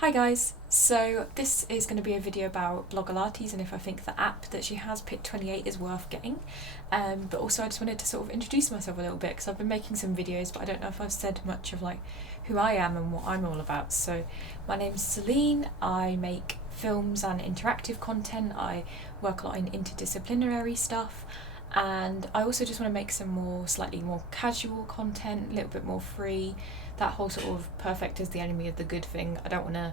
Hi guys, so this is going to be a video about Blogilates and if I think the app that she has, PIIT 28, is worth getting. But also I just wanted to sort of introduce myself a little bit because I've been making some videos but I don't know if I've said much of like who I am and what I'm all about. So my name's Celine, I make films and interactive content, I work a lot in interdisciplinary stuff, and I also just want to make some slightly more casual content, a little bit more free. That whole sort of perfect is the enemy of the good thing. I don't want to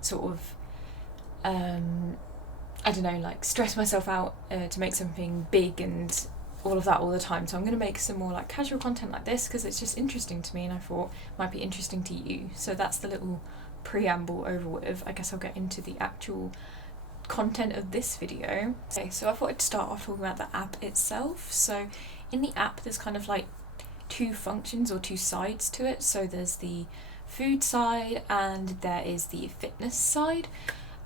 sort of I don't know, like stress myself out to make something big and all of that all the time. So I'm going to make some more like casual content like this because it's just interesting to me and I thought it might be interesting to you. So that's the little preamble over with. I guess I'll get into the actual content of this video. Okay, so I thought I'd start off talking about the app itself. So in the app there's kind of like two functions or two sides to it. So there's the food side and there is the fitness side.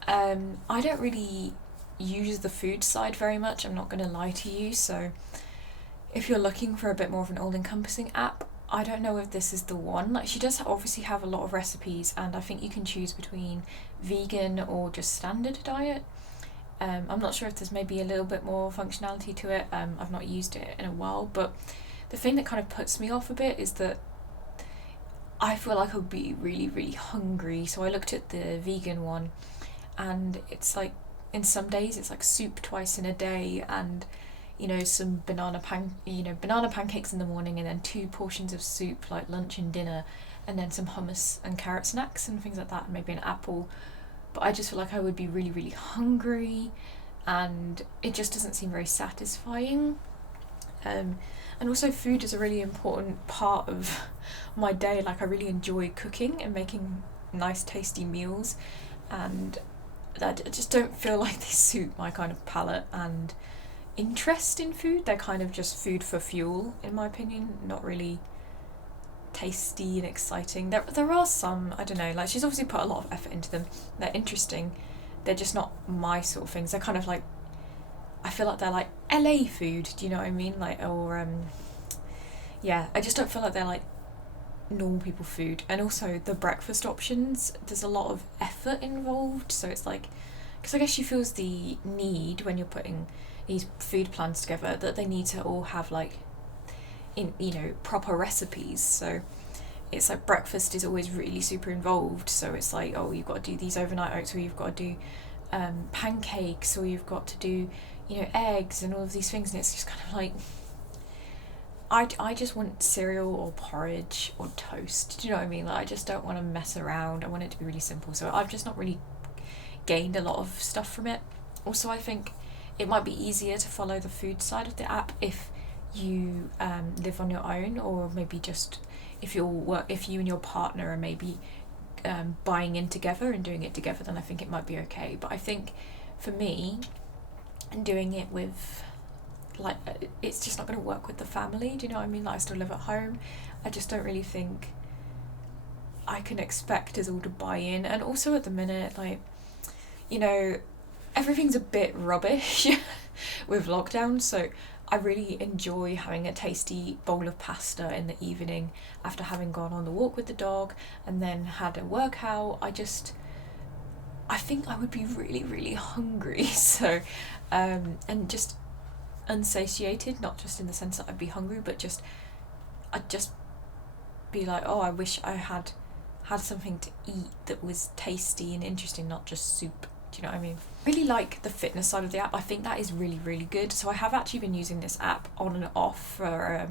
I don't really use the food side very much, I'm not going to lie to you. So if you're looking for a bit more of an all-encompassing app, I don't know if this is the one. Like, she does obviously have a lot of recipes and I think you can choose between vegan or just standard diet. I'm not sure if there's maybe a little bit more functionality to it. I've not used it in a while, but the thing that kind of puts me off a bit is that I feel like I would be really, really hungry. So I looked at the vegan one and it's like, in some days it's like soup twice in a day and, you know, some banana pancakes in the morning and then 2 portions of soup like lunch and dinner and then some hummus and carrot snacks and things like that and maybe an apple. But I just feel like I would be really, really hungry and it just doesn't seem very satisfying. And also food is a really important part of my day. Like, I really enjoy cooking and making nice tasty meals, and I just don't feel like they suit my kind of palate and interest in food. They're kind of just food for fuel, in my opinion, not really tasty and exciting. There are some, I don't know, like she's obviously put a lot of effort into them. They're interesting. They're just not my sort of things. They're kind of like, I feel like they're like LA food, do you know what I mean? Like, or yeah, I just don't feel like they're like normal people food. And also the breakfast options, there's a lot of effort involved, so it's like, because I guess she feels the need when you're putting these food plans together that they need to all have like proper recipes. So it's like breakfast is always really super involved, so it's like, oh, you've got to do these overnight oats, or you've got to do pancakes, or you've got to do eggs and all of these things, and it's just kind of like, I just want cereal or porridge or toast, do you know what I mean? Like, I just don't want to mess around, I want it to be really simple, so I've just not really gained a lot of stuff from it. Also, I think it might be easier to follow the food side of the app if you live on your own, or maybe just if you and your partner are maybe buying in together and doing it together, then I think it might be okay. But I think for me, and doing it with, like, it's just not going to work with the family, do you know what I mean? Like, I still live at home, I just don't really think I can expect us all to buy in. And also at the minute, like, everything's a bit rubbish with lockdown, so I really enjoy having a tasty bowl of pasta in the evening after having gone on the walk with the dog and then had a workout. I think I would be really, really hungry, so and just unsatiated, not just in the sense that I'd be hungry, but I'd just be like, oh, I wish I had something to eat that was tasty and interesting, not just soup. Do you know what I mean? I really like the fitness side of the app. I think that is really, really good. So I have actually been using this app on and off for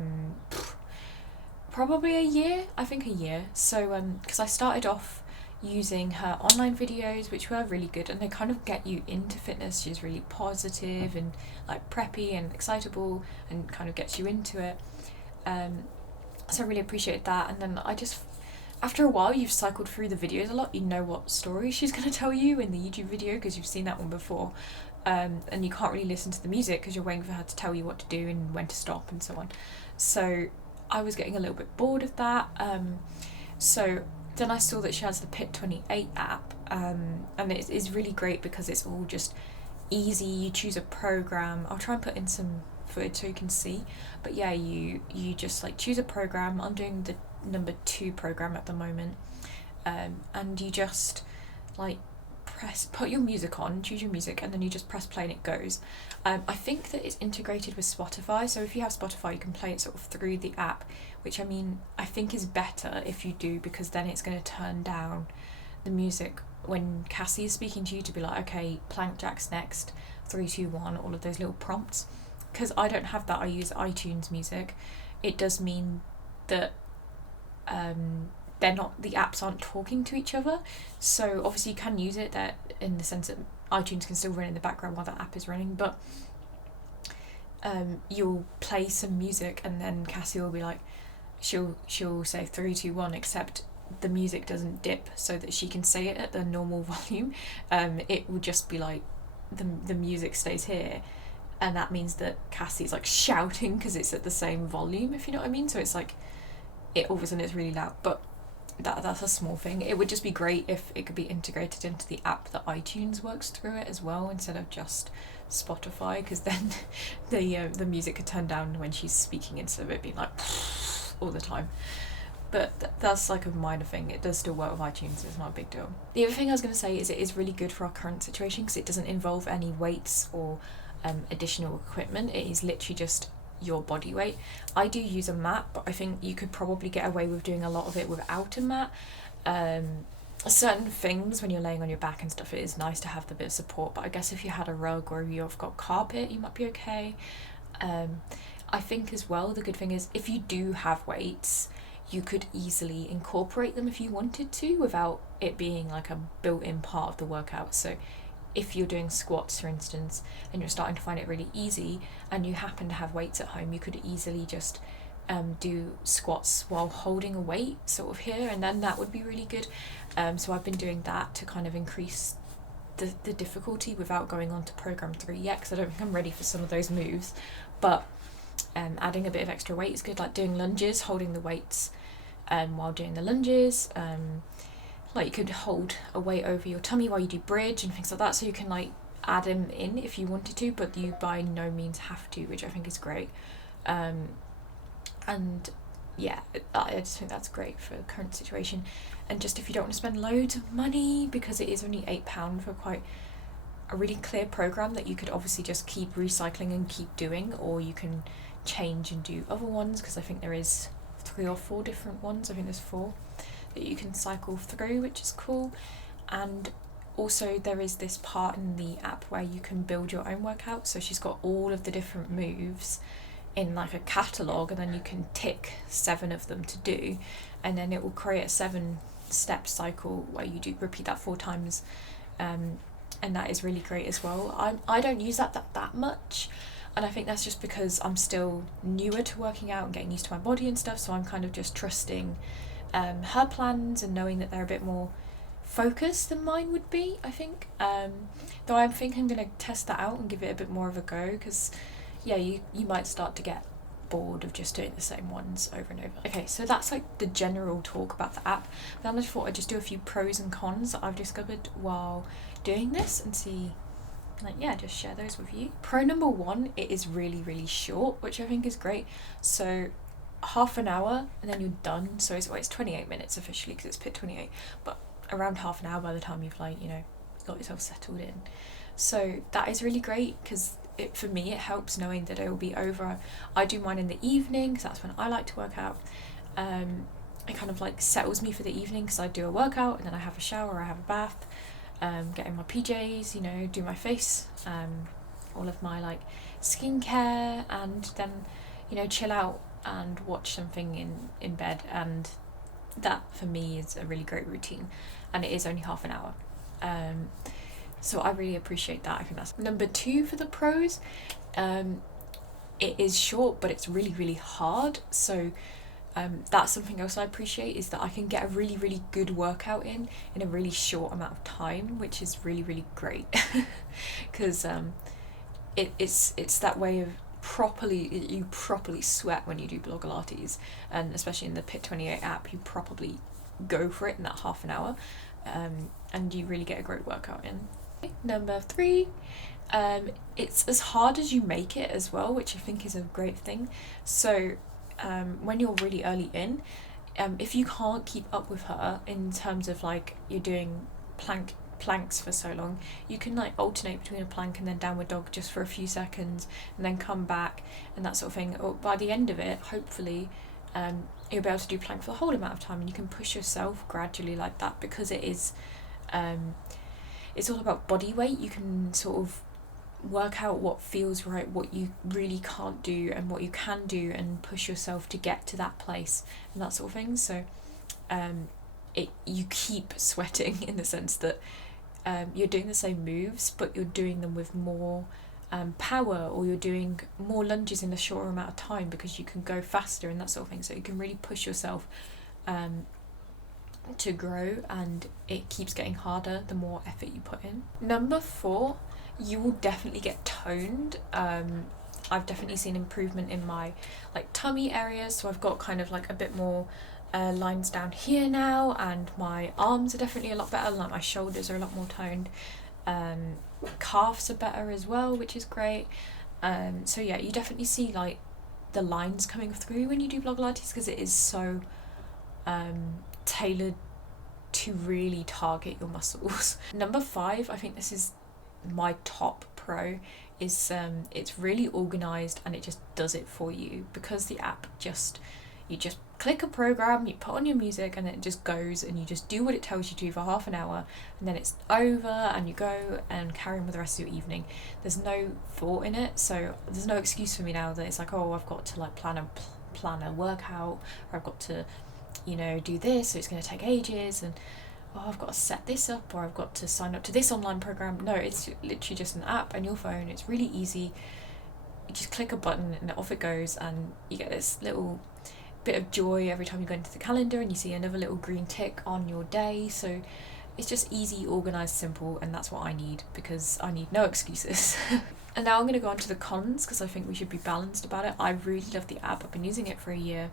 probably a year. I think a year. So because I started off using her online videos, which were really good, and they kind of get you into fitness. She's really positive and like preppy and excitable and kind of gets you into it. So I really appreciate that. And then after a while, you've cycled through the videos a lot, you know what story she's going to tell you in the YouTube video because you've seen that one before, and you can't really listen to the music because you're waiting for her to tell you what to do and when to stop and so on. So I was getting a little bit bored of that, so then I saw that she has the PIIT 28 app, and it is really great because it's all just easy. You choose a program. I'll try and put in some footage so you can see, but yeah, you just like choose a program. I'm doing the number 2 program at the moment, and you just like put your music on, choose your music, and then you just press play and it goes. I think that it's integrated with Spotify, so if you have Spotify you can play it sort of through the app, which I mean I think is better if you do, because then it's going to turn down the music when Cassie is speaking to you to be like, okay, plank jacks next, 3, 2, 1, all of those little prompts. Because I don't have that, I use iTunes Music. It does mean that they're not, the apps aren't talking to each other, so obviously you can use it there in the sense that iTunes can still run in the background while that app is running, but you'll play some music and then Cassie will be like, she'll say 3, 2, 1, except the music doesn't dip so that she can say it at the normal volume. It will just be like the music stays here, and that means that Cassie's like shouting because it's at the same volume, if you know what I mean. So it's like it all of a sudden it's really loud, but that's a small thing. It would just be great if it could be integrated into the app that iTunes works through it as well, instead of just Spotify, because then the music could turn down when she's speaking instead of it being like all the time. But that's like a minor thing. It does still work with iTunes, it's not a big deal. The other thing I was going to say is it is really good for our current situation because it doesn't involve any weights or additional equipment. It is literally just your body weight. I do use a mat, but I think you could probably get away with doing a lot of it without a mat. Certain things when you're laying on your back and stuff, it is nice to have the bit of support, but I guess if you had a rug or you've got carpet, you might be okay. I think as well the good thing is if you do have weights, you could easily incorporate them if you wanted to without it being like a built-in part of the workout. So if you're doing squats, for instance, and you're starting to find it really easy and you happen to have weights at home, you could easily just do squats while holding a weight sort of here, and then that would be really good. So I've been doing that to kind of increase the difficulty without going on to program 3 yet, because I don't think I'm ready for some of those moves, but adding a bit of extra weight is good, like doing lunges, holding the weights while doing the lunges. Like you could hold a weight over your tummy while you do bridge and things like that, so you can like add them in if you wanted to, but you by no means have to, which I think is great. And yeah, I just think that's great for the current situation. And just if you don't want to spend loads of money, because it is only £8 for quite a really clear program that you could obviously just keep recycling and keep doing, or you can change and do other ones, because I think there is 3 or 4 different ones. I think there's 4 that you can cycle through, which is cool. And also there is this part in the app where you can build your own workout, so she's got all of the different moves in like a catalogue, and then you can tick 7 of them to do, and then it will create a 7-step cycle where you do repeat that 4 times, and that is really great as well. I don't use that much, and I think that's just because I'm still newer to working out and getting used to my body and stuff, so I'm kind of just trusting her plans and knowing that they're a bit more focused than mine would be, I think. Though I think I'm going to test that out and give it a bit more of a go, because yeah, you might start to get bored of just doing the same ones over and over. Okay, so that's like the general talk about the app. Then I just thought I'd just do a few pros and cons that I've discovered while doing this and see, like, yeah, just share those with you. Pro number 1, it is really, really short, which I think is great. So half an hour and then you're done. So it's 28 minutes officially because it's PIIT 28, but around half an hour by the time you've like, you know, got yourself settled in. So that is really great because for me it helps knowing that it will be over. I do mine in the evening because that's when I like to work out. It kind of like settles me for the evening because I do a workout and then I have a shower, I have a bath, get in my PJs, you know, do my face, all of my like skincare, and then, you know, chill out and watch something in bed. And that for me is a really great routine, and it is only half an hour. So I really appreciate that. I think that's number 2 for the pros. It is short, but it's really, really hard. So that's something else I appreciate, is that I can get a really, really good workout in a really short amount of time, which is really, really great. Because it's that way of you properly sweat when you do Blogilates, and especially in the PIIT 28 app, you properly go for it in that half an hour, and you really get a great workout in. Number 3, it's as hard as you make it as well, which I think is a great thing. So when you're really early in, if you can't keep up with her in terms of like you're doing plank planks for so long, you can like alternate between a plank and then downward dog just for a few seconds and then come back and that sort of thing. Or by the end of it, hopefully, you'll be able to do plank for the whole amount of time, and you can push yourself gradually like that, because it is it's all about body weight. You can sort of work out what feels right, what you really can't do and what you can do, and push yourself to get to that place and that sort of thing. So you keep sweating in the sense that you're doing the same moves, but you're doing them with more power, or you're doing more lunges in a shorter amount of time because you can go faster and that sort of thing. So you can really push yourself to grow, and it keeps getting harder the more effort you put in. Number 4, you will definitely get toned. I've definitely seen improvement in my like tummy areas, so I've got kind of like a bit more lines down here now, and my arms are definitely a lot better, like my shoulders are a lot more toned. Calves are better as well, which is great. So yeah, you definitely see like the lines coming through when you do Blogilates, because it is so tailored to really target your muscles. Number 5, I think this is my top pro, is it's really organized and it just does it for you, because the app you just click a program, you put on your music, and it just goes, and you just do what it tells you to for half an hour, and then it's over, and you go and carry on with the rest of your evening. There's no thought in it, so there's no excuse for me now that it's like, oh, I've got to like plan a workout, or I've got to, you know, do this, so it's going to take ages, and oh, I've got to set this up, or I've got to sign up to this online program. No, it's literally just an app on your phone. It's really easy. You just click a button and off it goes, and you get this little bit of joy every time you go into the calendar and you see another little green tick on your day. So it's just easy, organised, simple, and that's what I need, because I need no excuses. And now I'm going to go on to the cons, because I think we should be balanced about it. I really love the app. I've been using it for a year,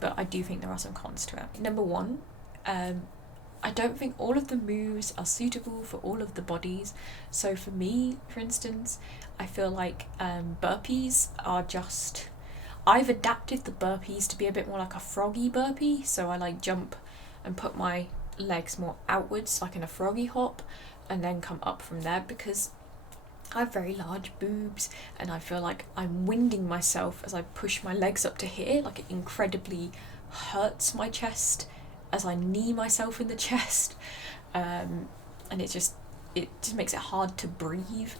but I do think there are some cons to it. Number 1, I don't think all of the moves are suitable for all of the bodies. So for me, for instance, I feel like burpees are just... I've adapted the burpees to be a bit more like a froggy burpee, so I like jump and put my legs more outwards, like in a froggy hop, and then come up from there, because I have very large boobs and I feel like I'm winding myself as I push my legs up to here. Like, it incredibly hurts my chest as I knee myself in the chest, and it just makes it hard to breathe.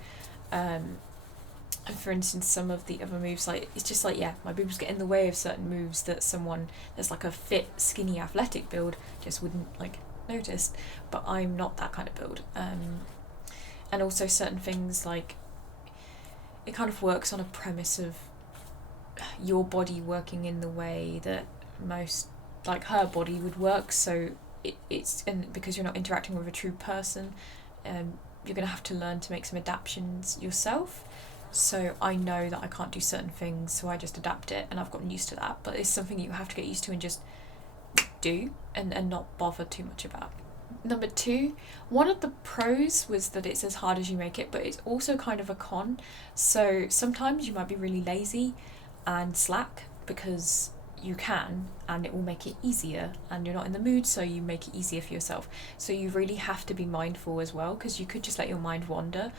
And for instance, some of the other moves, like, it's just like, yeah, my boobs get in the way of certain moves that someone that's like a fit, skinny, athletic build just wouldn't like notice. But I'm not that kind of build. And also certain things, like, it kind of works on a premise of your body working in the way that most, like, her body would work. So and because you're not interacting with a true person, you're gonna have to learn to make some adaptations yourself. So I know that I can't do certain things, so I just adapt it, and I've gotten used to that. But it's something you have to get used to and just do, and not bother too much about. Number 2, one of the pros was that it's as hard as you make it, but it's also kind of a con. So sometimes you might be really lazy and slack because you can, and it will make it easier, and you're not in the mood, so you make it easier for yourself. So you really have to be mindful as well, because you could just let your mind wander,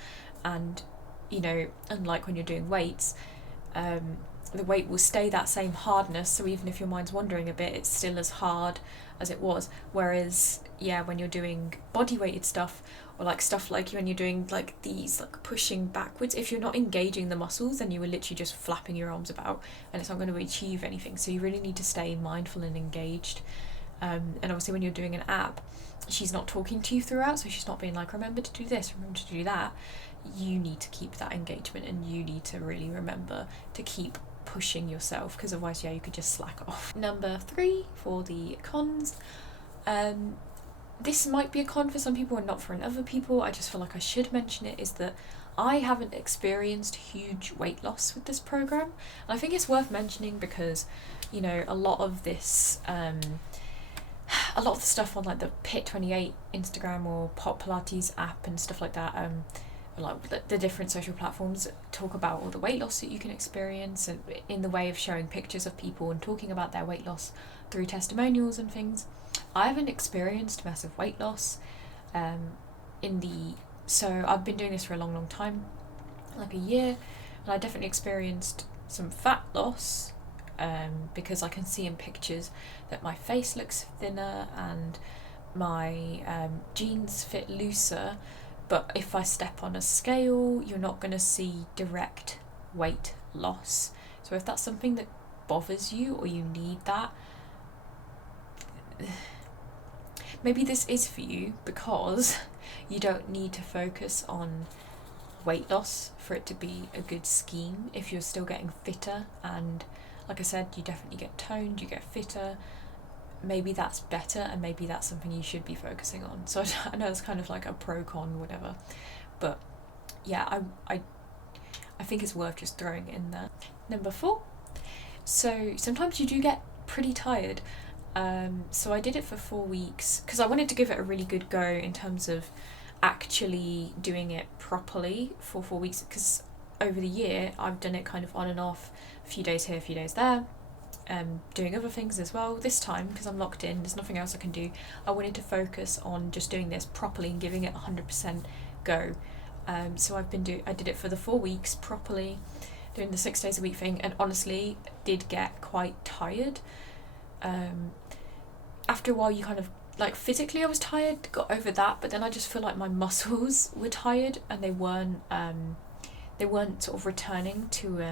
and, you know, unlike when you're doing weights, the weight will stay that same hardness, so even if your mind's wandering a bit, it's still as hard as it was. Whereas, yeah, when you're doing body weighted stuff, or like stuff like when you're doing like these, like pushing backwards, if you're not engaging the muscles, then you are literally just flapping your arms about, and it's not going to achieve anything. So you really need to stay mindful and engaged. And obviously when you're doing an app, she's not talking to you throughout, so she's not being like, remember to do this, remember to do that. You need to keep that engagement, and you need to really remember to keep pushing yourself, because otherwise, yeah, you could just slack off. Number 3 for the cons. This might be a con for some people and not for other people. I just feel like I should mention it, is that I haven't experienced huge weight loss with this program. And I think it's worth mentioning because, you know, a lot of this, a lot of the stuff on like the PIIT Instagram or Pop Pilates app and stuff like that, like the different social platforms talk about all the weight loss that you can experience, and in the way of showing pictures of people and talking about their weight loss through testimonials and things. I haven't experienced massive weight loss. so I've been doing this for a long time, like a year, and I definitely experienced some fat loss, because I can see in pictures that my face looks thinner and my jeans fit looser. But if I step on a scale, you're not going to see direct weight loss. So if that's something that bothers you or you need that, maybe this is for you, because you don't need to focus on weight loss for it to be a good scheme. If you're still getting fitter, and like I said, you definitely get toned, you get fitter, maybe that's better, and maybe that's something you should be focusing on. So I know it's kind of like a pro-con, whatever, but yeah, I think it's worth just throwing it in there. Number 4, so sometimes you do get pretty tired. So I did it for 4 weeks because I wanted to give it a really good go in terms of actually doing it properly for 4 weeks, because over the year I've done it kind of on and off, a few days here, a few days there, doing other things as well. This time, because I'm locked in, there's nothing else I can do, I wanted to focus on just doing this properly and giving it 100% go. So I did it for the 4 weeks properly, doing the 6 days a week thing, and honestly did get quite tired. After a while, you kind of, like, physically I was tired, got over that, but then I just feel like my muscles were tired, and they weren't sort of returning to,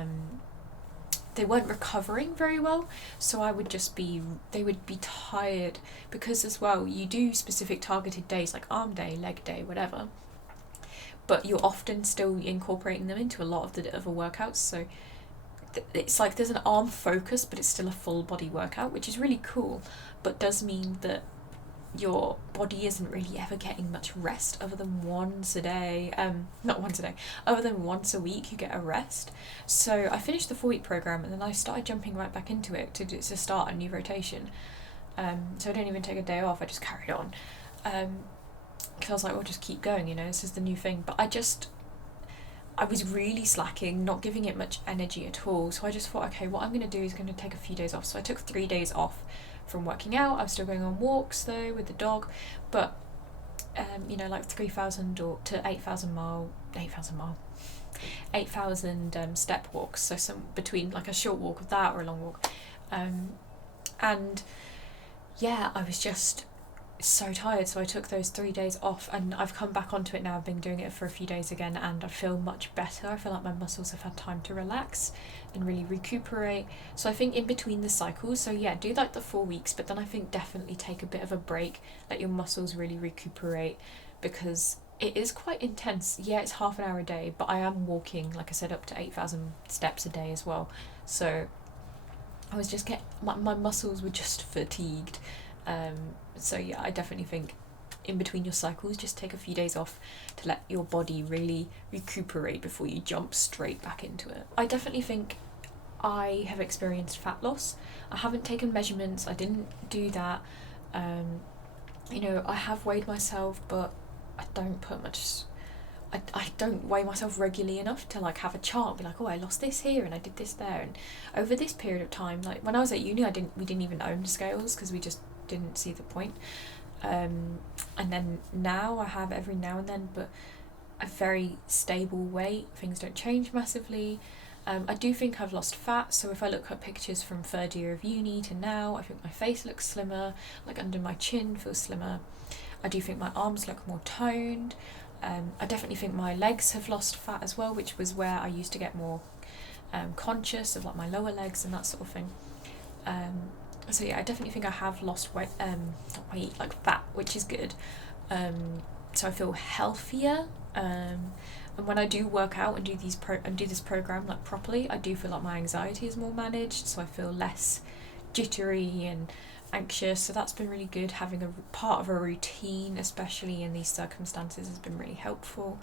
they weren't recovering very well. So they would be tired, because as well, you do specific targeted days like arm day, leg day, whatever, but you're often still incorporating them into a lot of the other workouts. So it's like there's an arm focus, but it's still a full body workout, which is really cool, but does mean that your body isn't really ever getting much rest other than once a day. Not once a day, other than once a week you get a rest. So I finished the 4-week program, and then I started jumping right back into it to start a new rotation. So I didn't even take a day off, I just carried on, because I was like, well, just keep going, this is the new thing. But I was really slacking, not giving it much energy at all. So I just thought, okay, what I'm going to do is going to take a few days off. So I took 3 days off from working out. I was still going on walks though with the dog, but like 3,000 to 8,000 step walks. So some between, like, a short walk of that or a long walk, and yeah, I was just so tired. So I took those 3 days off, and I've come back onto it now. I've been doing it for a few days again, and I feel much better. I feel like my muscles have had time to relax and really recuperate. So I think in between the cycles, so yeah, do like the 4 weeks, but then I think definitely take a bit of a break, let your muscles really recuperate, because it is quite intense. Yeah, it's half an hour a day, but I am walking, like I said, up to 8,000 steps a day as well. So I was just my muscles were just fatigued. So yeah, I definitely think in between your cycles, just take a few days off to let your body really recuperate before you jump straight back into it. I definitely think I have experienced fat loss. I haven't taken measurements, I didn't do that. I have weighed myself, but I don't put much, I don't weigh myself regularly enough to like have a chart, be like, oh, I lost this here and I did this there. And over this period of time, like when I was at uni, we didn't even own scales because we just didn't see the point. And then now I have every now and then, but a very stable weight. Things don't change massively. I do think I've lost fat, so if I look at pictures from 3rd year of uni to now, I think my face looks slimmer, like under my chin feels slimmer. I do think my arms look more toned. I definitely think my legs have lost fat as well, which was where I used to get more conscious of like my lower legs and that sort of thing. So yeah, I definitely think I have lost weight, like fat, which is good. So I feel healthier. And when I do work out and do this program like properly, I do feel like my anxiety is more managed. So I feel less jittery and anxious. So that's been really good. Having a part of a routine, especially in these circumstances, has been really helpful.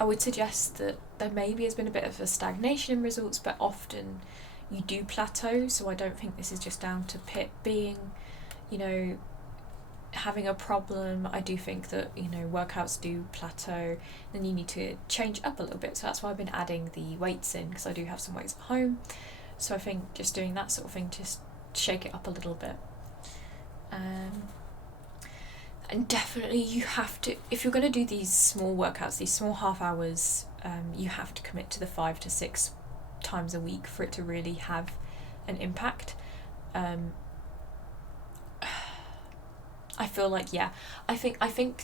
I would suggest that there maybe has been a bit of a stagnation in results, but often you do plateau. So I don't think this is just down to PIIT being, having a problem. I do think that, workouts do plateau, then you need to change up a little bit. So that's why I've been adding the weights in, because I do have some weights at home. So I think just doing that sort of thing, just shake it up a little bit. And definitely you have to, if you're going to do these small workouts, these small half hours, you have to commit to the 5 to 6 times a week for it to really have an impact. I feel like, yeah, I think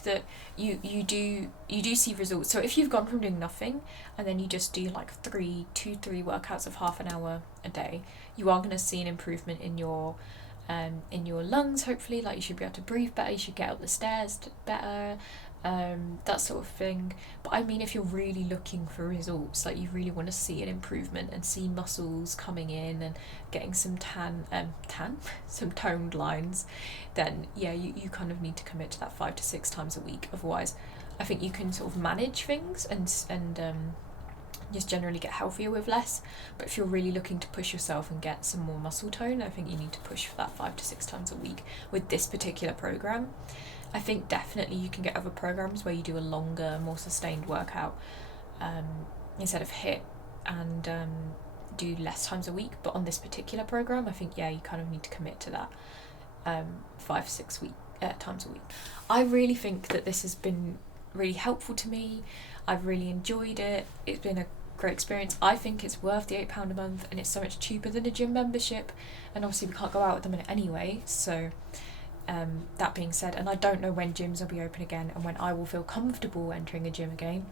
that you do see results. So if you've gone from doing nothing and then you just do like 3 workouts of half an hour a day, you are going to see an improvement in your lungs, hopefully. Like, you should be able to breathe better, you should get up the stairs better, that sort of thing. But I mean, if you're really looking for results, like you really want to see an improvement and see muscles coming in and getting some some toned lines, then yeah, you kind of need to commit to that 5 to 6 times a week. Otherwise, I think you can sort of manage things and just generally get healthier with less. But if you're really looking to push yourself and get some more muscle tone, I think you need to push for that 5 to 6 times a week with this particular program. I think definitely you can get other programs where you do a longer, more sustained workout instead of HIIT, and do less times a week. But on this particular program, I think, yeah, you kind of need to commit to that 5 to 6 times a week. I really think that this has been really helpful to me. I've really enjoyed it. It's been a great experience. I think it's worth the £8 a month, and it's so much cheaper than a gym membership, and obviously we can't go out at the minute anyway, so that being said, and I don't know when gyms will be open again and when I will feel comfortable entering a gym again.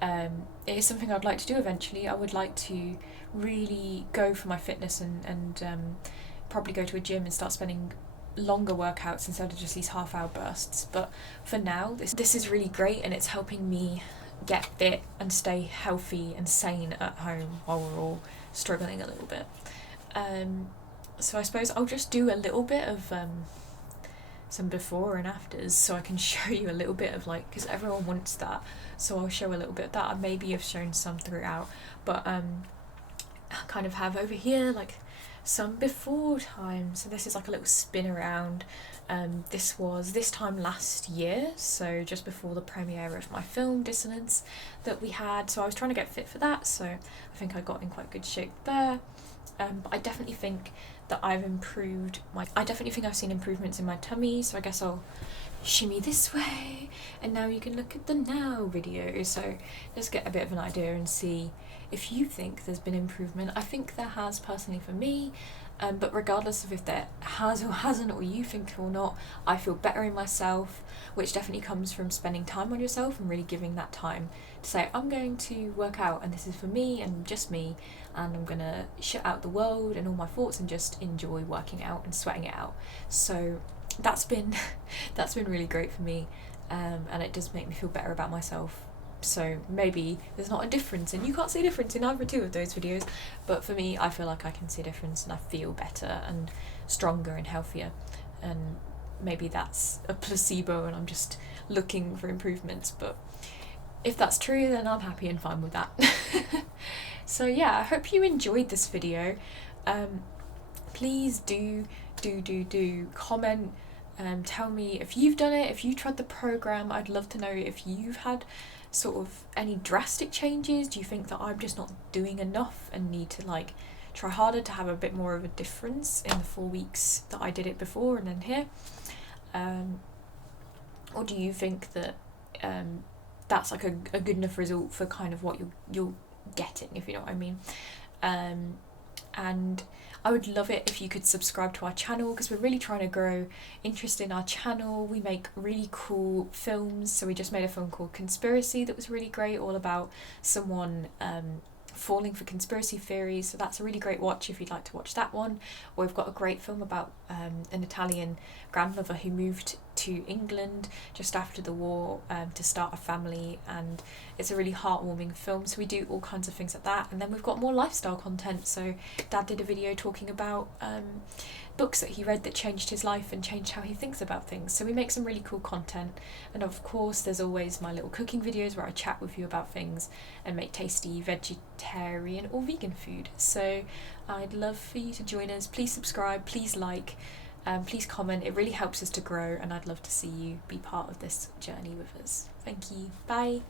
It is something I'd like to do eventually. I would like to really go for my fitness and probably go to a gym and start spending longer workouts instead of just these half-hour bursts. But for now, this is really great, and it's helping me get fit and stay healthy and sane at home while we're all struggling a little bit. So I suppose I'll just do a little bit of some before and afters, so I can show you a little bit of, like, because everyone wants that, so I'll show a little bit of that. I maybe have shown some throughout, but I kind of have over here like some before time. So this is like a little spin around. This was this time last year, so just before the premiere of my film Dissonance that we had, so I was trying to get fit for that, so I think I got in quite good shape there. But I definitely think that I've improved I definitely think I've seen improvements in my tummy, so I guess I'll shimmy this way, and now you can look at the now video, so let's get a bit of an idea and see if you think there's been improvement. I think there has, personally, for me, but regardless of if there has or hasn't, or you think or not, I feel better in myself, which definitely comes from spending time on yourself and really giving that time to say, I'm going to work out and this is for me and just me, and I'm gonna shut out the world and all my thoughts and just enjoy working out and sweating it out. So that's been really great for me, and it does make me feel better about myself. So maybe there's not a difference, and you can't see a difference in either two of those videos, but for me, I feel like I can see a difference and I feel better and stronger and healthier, and maybe that's a placebo and I'm just looking for improvements, but if that's true, then I'm happy and fine with that. So yeah, I hope you enjoyed this video. Please do comment, tell me if you've done it, if you tried the program. I'd love to know if you've had sort of any drastic changes. Do you think that I'm just not doing enough and need to like try harder to have a bit more of a difference in the 4 weeks that I did it before and then here? Or do you think that that's like a good enough result for kind of what you're getting, if you know what I mean? And I would love it if you could subscribe to our channel, because we're really trying to grow interest in our channel. We make really cool films, so we just made a film called Conspiracy that was really great, all about someone falling for conspiracy theories, so that's a really great watch if you'd like to watch that one. Or we've got a great film about an Italian grandmother who moved to England just after the war to start a family, and it's a really heartwarming film, so we do all kinds of things like that. And then we've got more lifestyle content, so Dad did a video talking about books that he read that changed his life and changed how he thinks about things, so we make some really cool content. And of course there's always my little cooking videos where I chat with you about things and make tasty vegetarian or vegan food. So I'd love for you to join us. Please subscribe, please like, please comment. It really helps us to grow, and I'd love to see you be part of this journey with us. Thank you. Bye.